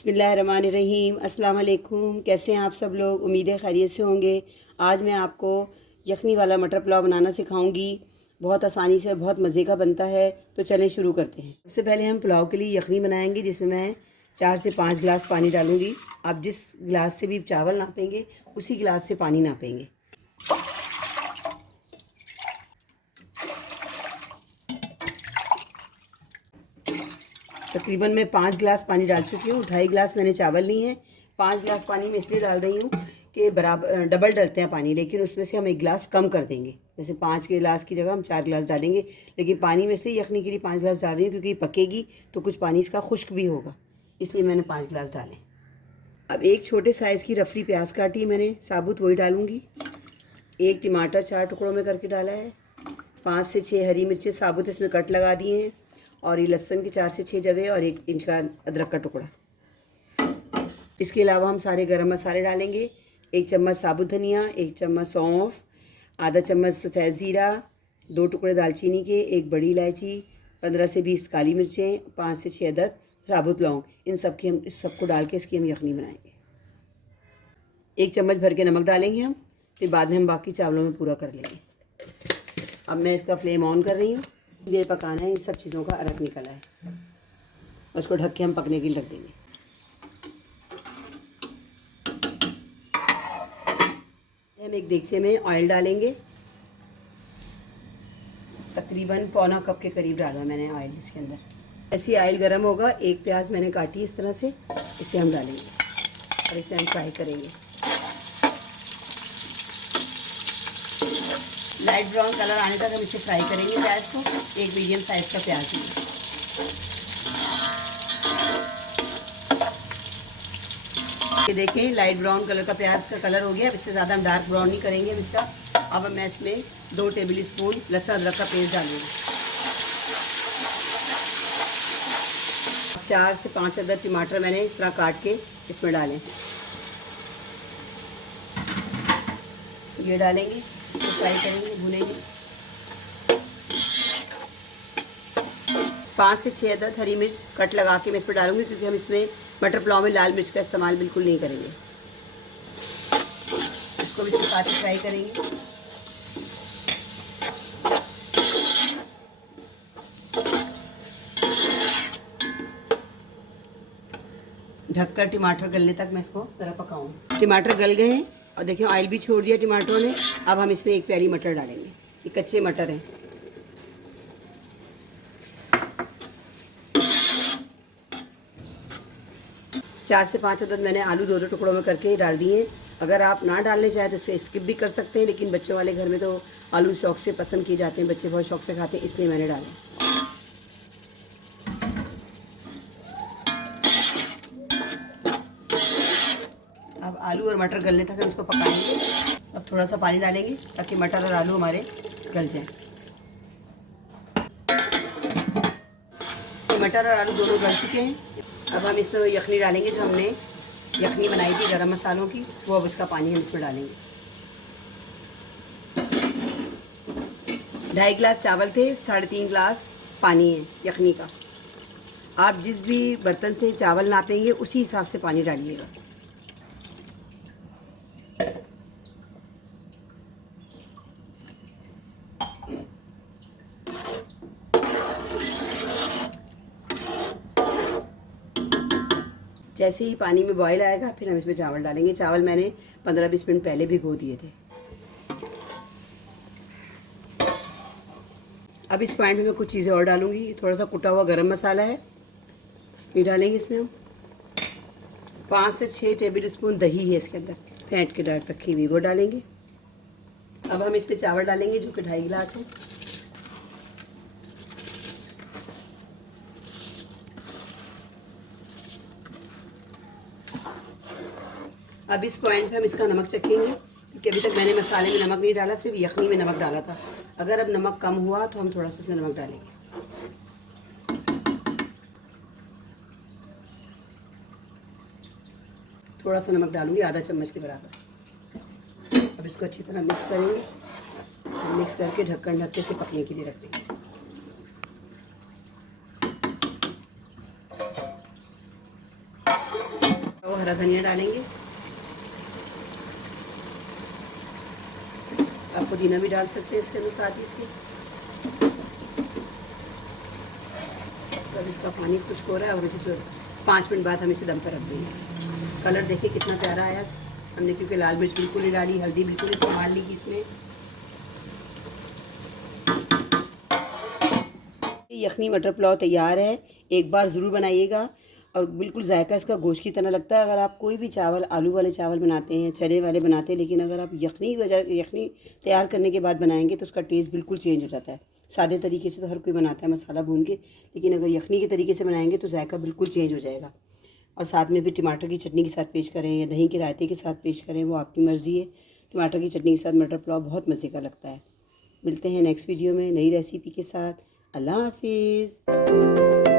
बिस्मिल्लाहिर्रहमानिर्रहीम। अस्सलाम वालेकुम। कैसे हैं आप सब लोग? उम्मीद है खैरियत से होंगे। आज मैं आपको यखनी वाला मटर पुलाव बनाना सिखाऊंगी। बहुत आसानी से और बहुत मज़े का बनता है। तो चलें शुरू करते हैं। सबसे पहले हम पुलाव के लिए यखनी बनाएंगे, जिसमें मैं 4 से 5 गिलास पानी डालूँगी। आप जिस गिलास से भी चावल नापेंगे उसी गिलास से पानी नापेंगे। तकरीबन मैं 5 गिलास पानी डाल चुकी हूँ। 2.5 गिलास मैंने चावल लिए हैं। 5 गिलास पानी में इसलिए डाल रही हूँ कि बराबर डबल डलते हैं पानी, लेकिन उसमें से हम 1 गिलास कम कर देंगे। जैसे 5 गिलास की जगह हम 4 गिलास डालेंगे, लेकिन पानी में इसलिए यखनी के लिए 5 गिलास डाल रही हूँ क्योंकि पकेगी तो कुछ पानी इसका खुश्क भी होगा, इसलिए मैंने 5 गिलास डालें। अब एक छोटे साइज़ की रफली प्याज काटी मैंने साबुत, वही डालूँगी। एक टमाटर 4 टुकड़ों में करके डाला है। 5 से 6 हरी मिर्चें साबुत इसमें कट लगा दिए हैं, और ये लहसुन के 4 से 6 जगह, और 1 इंच का अदरक का टुकड़ा। इसके अलावा हम सारे गरम मसाले डालेंगे। 1 चम्मच साबुत धनिया, 1 चम्मच सौंफ, आधा चम्मच सफ़ेद ज़ीरा, 2 टुकड़े दालचीनी के, 1 बड़ी इलायची, 15 से 20 काली मिर्चें, 5 से 6 अदद साबुत लौंग। इन सबको डाल के इसकी हम यखनी बनाएंगे। 1 चम्मच भर के नमक डालेंगे हम, फिर बाद में हम बाकी चावलों में पूरा कर लेंगे। अब मैं इसका फ्लेम ऑन कर रही हूँ। देर पकाना है, इन सब चीज़ों का अरक निकला है, उसको ढक के हम पकने के लिए रख देंगे। हम एक देगचे में ऑयल डालेंगे। तकरीबन पौना कप के करीब डाला मैंने ऑयल इसके अंदर। ऐसे ही ऑयल गर्म होगा, एक प्याज मैंने काटी इस तरह से, इसे हम डालेंगे और इसे हम फ्राई करेंगे। लाइट ब्राउन कलर आने तक हम इसे फ्राई करेंगे प्याज को। एक मीडियम साइज़ का प्याज है। ये देखें, लाइट ब्राउन कलर का प्याज का कलर हो गया। अब इससे ज़्यादा हम डार्क ब्राउन नहीं करेंगे इसका। अब मैं इसमें 2 टेबल स्पून लहसुन अदरक का पेस्ट डालूँगी। 4 से 5 अदद टमाटर मैंने इस तरह काट के इसमें डालें। ये डालेंगे, इसको फ्राई करेंगे, भूनेंगे। 5 से 6 अदद हरी मिर्च कट लगा के मैं इस पर डालूंगी, क्योंकि हम इसमें मटर पुलाव में लाल मिर्च का इस्तेमाल बिल्कुल नहीं करेंगे। इसको भी इसके साथ ही फ्राई करेंगे। ढककर टमाटर गलने तक मैं इसको ज़रा पकाऊंगी। टमाटर गल गए हैं और देखिए ऑयल भी छोड़ दिया टमाटरों ने। अब हम इसमें 1 प्याली मटर डालेंगे। ये कच्चे मटर हैं। चार से 5 अदद मैंने आलू 2-2 टुकड़ों में करके डाल दिए। अगर आप ना डालने चाहें तो इसे स्किप भी कर सकते हैं, लेकिन बच्चों वाले घर में तो आलू शौक से पसंद किए जाते हैं, बच्चे बहुत शौक से खाते हैं, इसलिए मैंने डाले। अब आलू और मटर गलने तक हम इसको पकाएंगे। अब थोड़ा सा पानी डालेंगे ताकि मटर और आलू हमारे गल जाएं। तो मटर और आलू दोनों गल चुके हैं। अब हम इसमें वो यखनी डालेंगे जो हमने यखनी बनाई थी गरम मसालों की, वो अब इसका पानी हम इसमें डालेंगे। 2.5 गिलास चावल थे, 3.5 गिलास पानी है यखनी का। आप जिस भी बर्तन से चावल नापेंगे उसी हिसाब से पानी डालिएगा। जैसे ही पानी में बॉयल आएगा फिर हम इसमें चावल डालेंगे। चावल मैंने 15-20 मिनट पहले भिगो दिए थे। अब इस पॉइंट में मैं कुछ चीज़ें और डालूंगी। थोड़ा सा कुटा हुआ गरम मसाला है, ये डालेंगे इसमें हम। 5 से 6 टेबल स्पून दही है इसके अंदर, फेंट के डाल रखी हुई, वो डालेंगे। अब हम इस पर चावल डालेंगे जो कि 2.5 गिलास है। अब इस पॉइंट पे हम इसका नमक चखेंगे, क्योंकि अभी तक मैंने मसाले में नमक नहीं डाला, सिर्फ यखनी में नमक डाला था। अगर अब नमक कम हुआ तो हम थोड़ा सा इसमें नमक डालेंगे। थोड़ा सा नमक डालूंगी, आधा चम्मच के बराबर। अब इसको अच्छी तरह मिक्स करेंगे। मिक्स करके ढक्कन ढक के इसे पकने के लिए रख देंगे। हरा धनिया डालेंगे। आप पुदीना भी डाल सकते हैं इसके अंदर साथ ही इसके। तब इसका पानी खुश्क हो रहा है और इसे 5 मिनट बाद हम इसे दम पर रख देंगे। कलर देखिए कितना प्यारा आया हमने, क्योंकि लाल मिर्च बिल्कुल नहीं डाली, हल्दी बिल्कुल इस्तेमाल नहीं की इसमें। यखनी मटर पुलाव तैयार है, एक बार ज़रूर बनाइएगा और बिल्कुल जायका इसका गोश्त की तरह लगता है। अगर आप कोई भी चावल, आलू वाले चावल बनाते हैं, चने वाले बनाते हैं, लेकिन अगर आप यखनी तैयार करने के बाद बनाएंगे तो उसका टेस्ट बिल्कुल चेंज हो जाता है। सादे तरीके से तो हर कोई बनाता है मसाला भून के, लेकिन अगर यखनी के तरीके से बनाएंगे तो जायका बिल्कुल चेंज हो जाएगा। और साथ में भी टमाटर की चटनी के साथ पेश करें या दही के रायते के साथ पेश करें, वो आपकी मर्ज़ी है। टमाटर की चटनी के साथ मटर पुलाव बहुत मज़े का लगता है। मिलते हैं नेक्स्ट वीडियो में नई रेसिपी के साथ। अल्लाह हाफिज़।